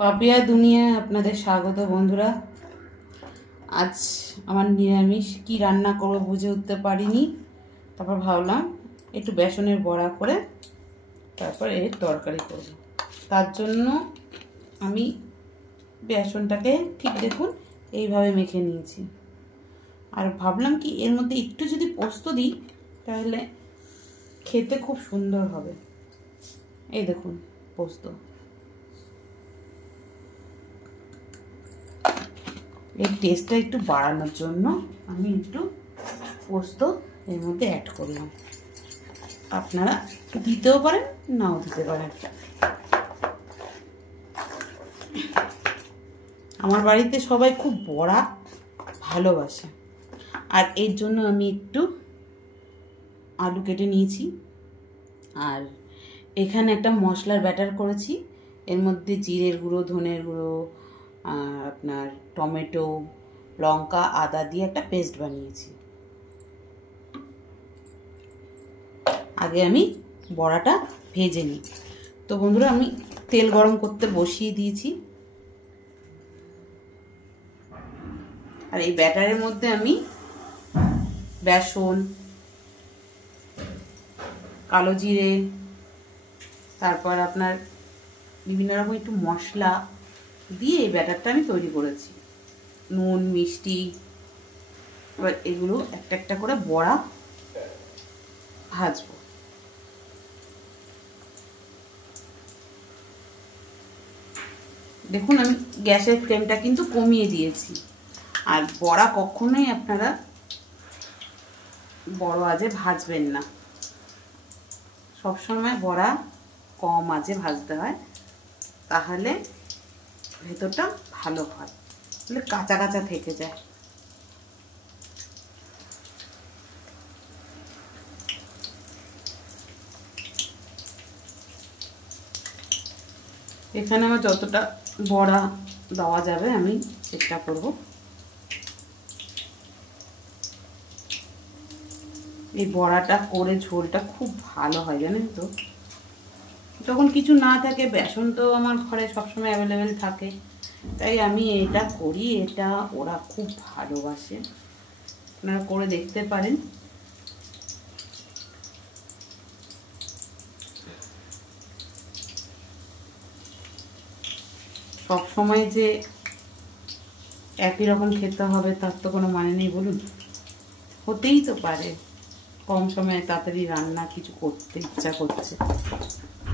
পাপিয়া দুনিয়ায় আপনাদের স্বাগত বন্ধুরা। আজ আমার নিরামিষ কি রান্না করব বুঝে উঠতে পারিনি, তারপর ভাবলাম একটু বেসনের বড়া করে তারপর এর তরকারি করব। তার জন্য আমি বেসনটাকে ঠিক দেখুন এইভাবে মেখে নিয়েছি, আর ভাবলাম কি এর মধ্যে একটু যদি পোস্ত দিই তাহলে খেতে খুব সুন্দর হবে। এই দেখুন পোস্ত, এর টেস্টটা একটু বাড়ানোর জন্য আমি একটু পোস্ত এর মধ্যে অ্যাড করলাম। আপনারা দিতেও পারেন, নাও দিতে পারেন। আমার বাড়িতে সবাই খুব বড়া ভালোবাসে, আর এর জন্য আমি একটু আলু কেটে নিয়েছি। আর এখানে একটা মশলার ব্যাটার করেছি, এর মধ্যে জিরের গুঁড়ো, ধনের গুঁড়ো, আপনার টমেটো, লঙ্কা, আদা দিয়ে একটা পেস্ট বানিয়েছি। আগে আমি বড়াটা ভেজে নিই। তো বন্ধুরা, আমি তেল গরম করতে বসিয়ে দিয়েছি, আর এই ব্যাটারের মধ্যে আমি বেসন, কালো জিরে, তারপর আপনার বিভিন্ন রকম একটু মশলা দিয়ে এই ব্যাটারটা আমি তৈরি করেছি। নুন, মিষ্টি, এবার এগুলো একটা একটা করে বড়া ভাজবো। দেখুন আমি গ্যাসের ফ্লেমটা কিন্তু কমিয়ে দিয়েছি। আর বড়া কখনোই আপনারা বড় আঁচে ভাজবেন না, সবসময় বড়া কম আঁচে ভাজতে হয়, তাহলে ভেতরটা ভালো হয়, তাহলে কাঁচা কাঁচা থেকে যায়। এখানে আমার যতটা বড়া দেওয়া যাবে আমি চেষ্টা করব। এই বড়াটা করে ঝোলটা খুব ভালো হয়, জানেন তো। যখন কিছু না থাকে, বেসন তো আমার ঘরে সবসময় অ্যাভেলেবেল থাকে, তাই আমি এটা করি। এটা ওরা খুব ভালোবাসে, আপনারা করে দেখতে পারেন। সব সময় যে একই রকম খেতে হবে তার তো কোনো মানে নেই, বলুন। হতেই তো পারে কম সময়ে তাড়াতাড়ি রান্না কিছু করতে ইচ্ছা করছে,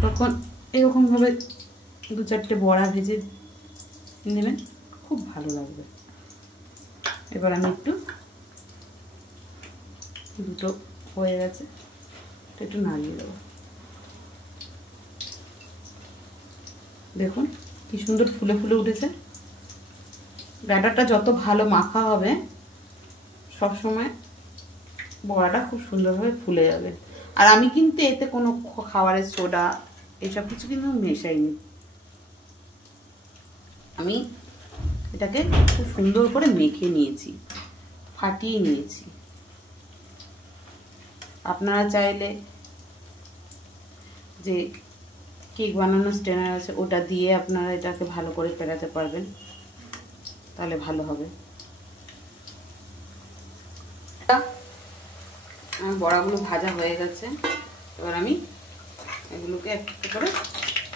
তখন এরকমভাবে দু চারটে বড়া ভেজে নেবেন, খুব ভালো লাগবে। এবার আমি দুটো হয়ে গেছে, একটু নাড়িয়ে দেবো। দেখুন কি সুন্দর ফুলে ফুলে উঠেছে। ব্যাটারটা যত ভালো মাখা হবে, সব সময় বড়াটা খুব সুন্দরভাবে ফুলে যাবে। আর আমি কিন্তু এতে কোনো খাবারের সোডা এসব কিছু কিন্তু মেশাইনি। আমি এটাকে খুব সুন্দর করে মেখে নিয়েছি, ফাটিয়ে নিয়েছি। আপনারা চাইলে যে কেক বানানোর স্ট্যান্ডার আছে ওটা দিয়ে আপনারা এটাকে ভালো করে পেরাতে পারবেন, তাহলে ভালো হবে। আমার বড়াগুলো ভাজা হয়ে গেছে, এবার আমি এগুলোকে একটা করে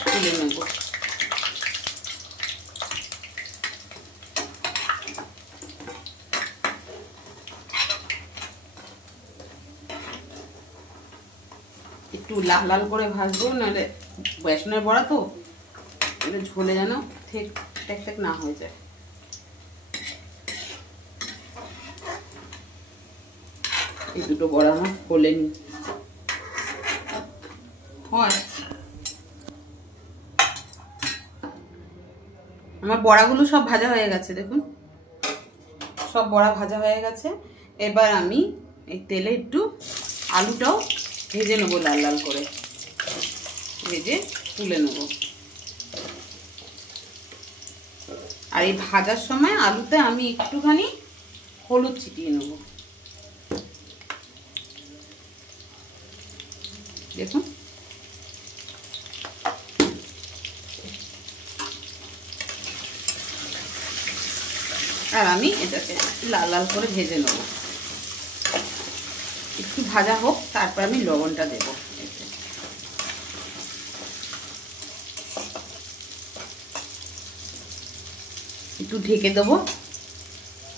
তুলে নেব। একটু লাল লাল করে ভাজবো, নাহলে বেসনের বড়া তো ঝোলে যেন ঠেক ঠেক না হয়ে যায়। এই দুটো বড়া আমার খোলে নি হয়। আমার বড়াগুলো সব ভাজা হয়ে গেছে, দেখুন সব বড়া ভাজা হয়ে গেছে। এবার আমি এই তেলে একটু আলুটাও ভেজে নেবো, লাল লাল করে ভেজে তুলে নেব। আর এই ভাজার সময় আলুতে আমি একটুখানি হলুদ ছিটিয়ে নেব। দেখুন আর আমি এটাকে লাল লাল করে ভেজে নেব। একটু ভাজা হোক, তারপর আমি লবণটা দেবো। একটু ঢেকে দেবো,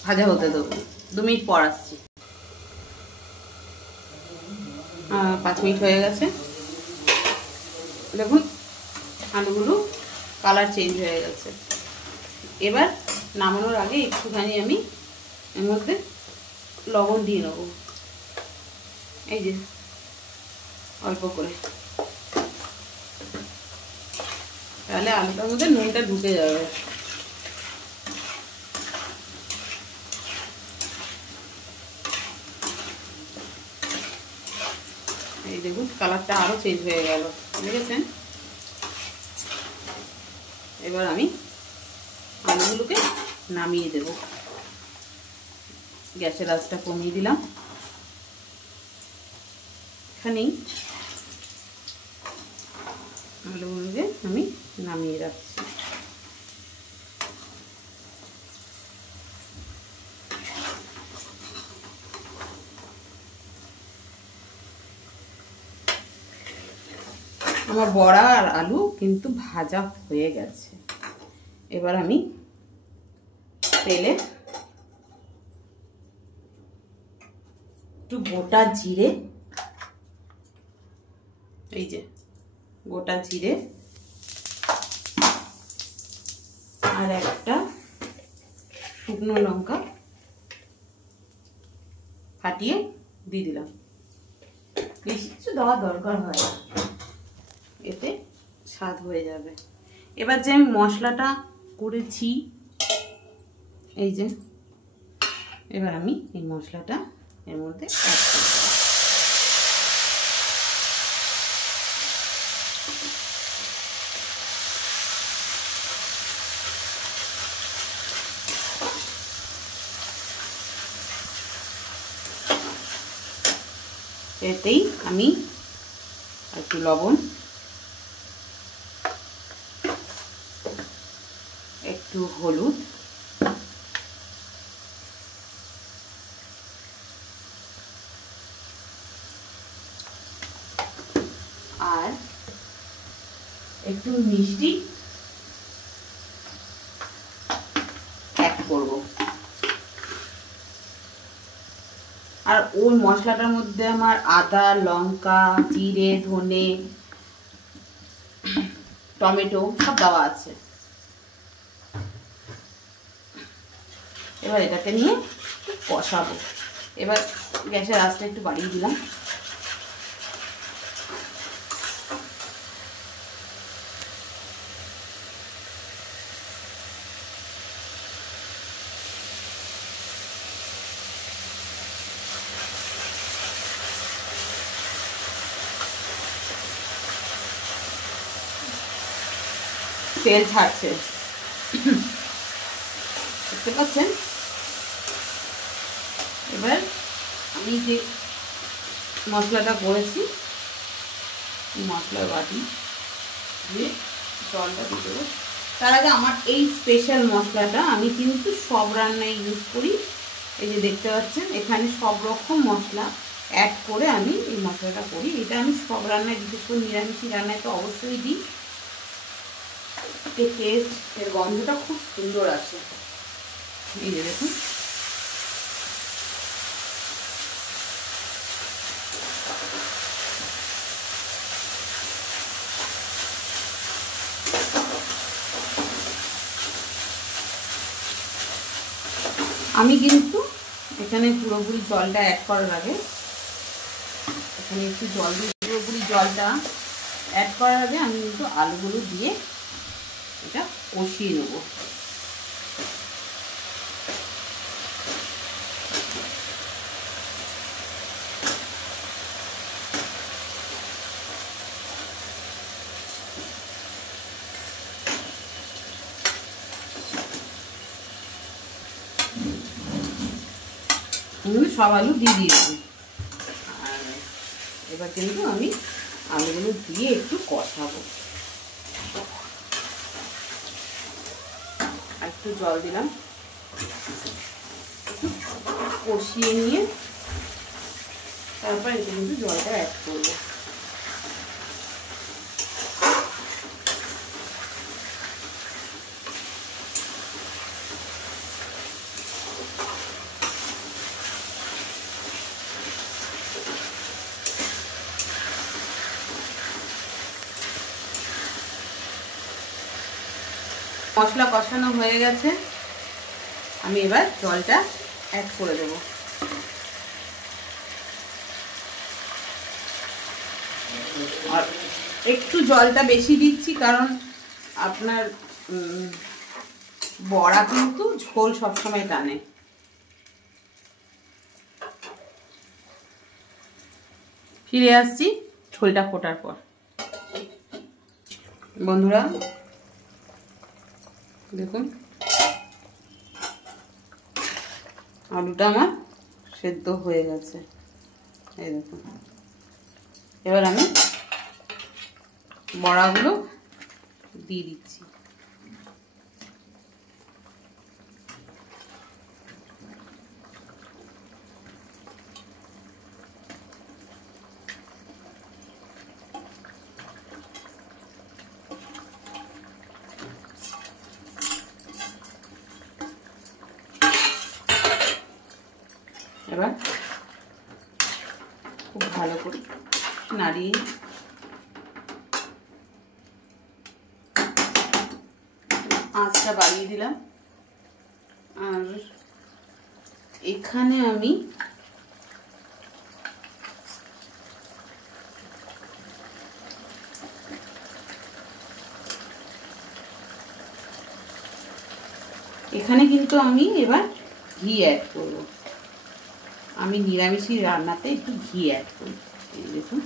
ভাজা হতে দেবো। 2 মিনিট পর আসছি। 5 মিনিট হয়ে গেছে। দেখুন আলুগুলো কালার চেঞ্জ হয়ে গেছে। এবার নামানোর আগে একটুখানি আমি এর মধ্যে লবণ দিয়ে নেব, এই যে অল্প করে, তাহলে আলুটার মধ্যে নুনটা ঢুকে যাবে। এই দেখুন কালারটা আরো চেঞ্জ হয়ে গেল, দেখেছেন? এবার আমি আলুগুলোকে নামিয়ে দেব। গ্যাসের আঁচটা কমিয়ে দিলাম। এখানেই আলুগুলোকে আমি নামিয়ে রাখছি। আমার বড়া আর আলু কিন্তু ভাজা হয়ে গেছে। এবার আমি তেলে একটু গোটা জিরে, এই যে গোটা জিরে আর একটা শুকনো লঙ্কা ফাটিয়ে দিয়ে দিলাম। বেশি কিছু দেওয়ার দরকার হয় না, এতে স্বাদ হয়ে যাবে। এবার যে আমি মশলাটা করেছি, এই যে, এবার আমি এই মশলাটা এর মধ্যে অ্যাড করব। এতেই আমি একটু লবণ, একটু হলুদ, আর একটু মিষ্টি অ্যাড করব। আর ওই মশলাটার মধ্যে আমার আদা, লঙ্কা, জিরে, ধনে, টমেটো সব দেওয়া আছে। এবার এটাকে নিয়ে কষাবো। এবার গ্যাসের আঁচটা একটু বাড়িয়ে দিলাম। তেল ছাড়ছে, দেখতে পাচ্ছেন? এবার আমি যে মশলাটা করেছি, মশলার বাটি দিয়ে জলটা দিয়ে দেবো। তার আগে আমার এই স্পেশাল মশলাটা আমি কিন্তু সব রান্নায় ইউজ করি। এই যে দেখতে পাচ্ছেন, এখানে সব রকম মশলা অ্যাড করে আমি এই মশলাটা করি। এটা আমি সব রান্নায়, বিশেষ করে নিরামিষি রান্নায় তো অবশ্যই দিই। টেস্ট, এর গন্ধটা খুব সুন্দর আছে। এই যে দেখুন, আমি কিন্তু এখানে পুরোপুরি জলটা অ্যাড করার আগে, এখানে একটু জল দিয়ে, পুরোপুরি জলটা অ্যাড করার আগে আমি কিন্তু আলুগুলো দিয়ে এটা কষিয়ে নেব। সব আলু দিয়ে দিয়েছি। আর এবার কিন্তু আমি আলুগুলো দিয়ে একটু কষাবো। আর একটু জল দিলাম। কষিয়ে নিয়ে তারপর এটা কিন্তু জলটা অ্যাড করবো। মশলা কষানো হয়ে গেছে, আমি এবার জলটা অ্যাড করে দেব। আর একটু জলটা বেশি দিচ্ছি কারণ আপনার বড়া কিন্তু ঝোল সবসময় টানে। ফিরে আসছি ঝোলটা ফোটার পর। বন্ধুরা দেখুন আলুটা আমার সেদ্ধ হয়ে গেছে, এই দেখুন। এবার আমি বড়াগুলো দিয়ে দিচ্ছি। এবার খুব ভালো করে নাড়িয়ে আঁচটা বাড়িয়ে দিলাম। আর এখানে আমি কিন্তু আমি এবার ঘি অ্যাড করব। আমি নিরামিষি রান্নাতে একটু ঘি অ্যাড করি, এই দেখুন।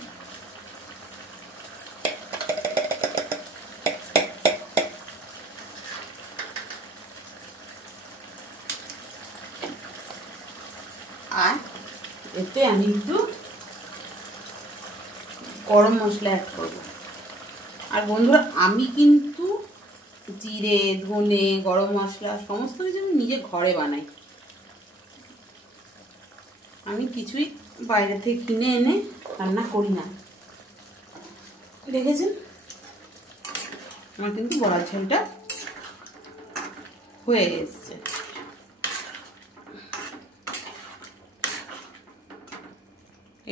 আর এতে আমি একটু গরম মশলা অ্যাড করব। আর বন্ধুরা আমি কিন্তু জিরে, ধনে, গরম মশলা সমস্ত কিছু আমি নিজে ঘরে বানাই। আমি কিছুই বাইরে থেকে কিনে এনে রান্না করি না। দেখেছেন আমার কিন্তু বড়ার ঝোলটা হয়ে এসছে।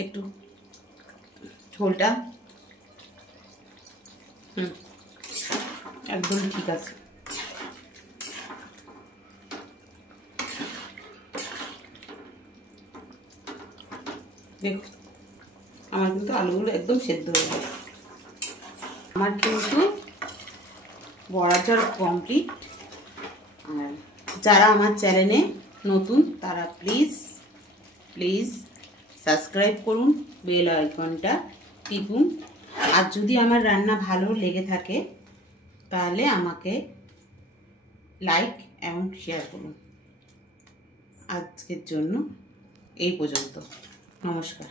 একটু ঝোলটা একদম ঠিক আছে। দেখুন আমার কিন্তু আলুগুলো একদম সেদ্ধ হয়ে গেছে। আমার কিন্তু বড়ার ঝোল কমপ্লিট। আর যারা আমার চ্যানেলে নতুন তারা প্লিজ সাবস্ক্রাইব করুন, বেল আইকনটা টিপুন। আর যদি আমার রান্না ভালো লেগে থাকে তাহলে আমাকে লাইক এবং শেয়ার করুন। আজকের জন্য এই পর্যন্ত, নমস্কার।